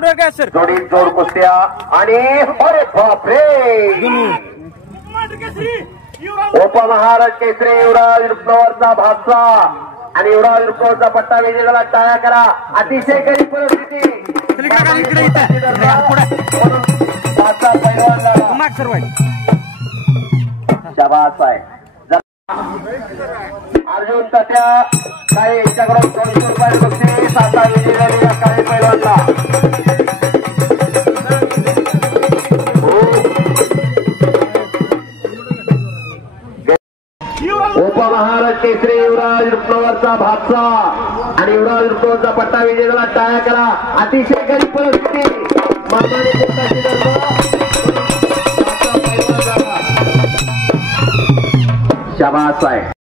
जोडी जोर कुस्त्या आणि अरे बापरे उपमहाराज केसरी युवराज रुपनवरचा भातचा आणि युवराज रुपनवरचा पट्टा विजेला टाळ्या करा. अतिशय गरीब परिस्थिती शाबास आहे. अर्जुन तात्या काही यांच्याकडून 200 रुपये बक्षीस आता विजयी काही पैलवानला. उपमहाराज केसरी युवराज रुपनवरचा भातचा आणि युवराज रुपनवरचा पट्टा विजेला टाळ्या करा. अतिशय गरीब परिस्थिती शाबास आहे.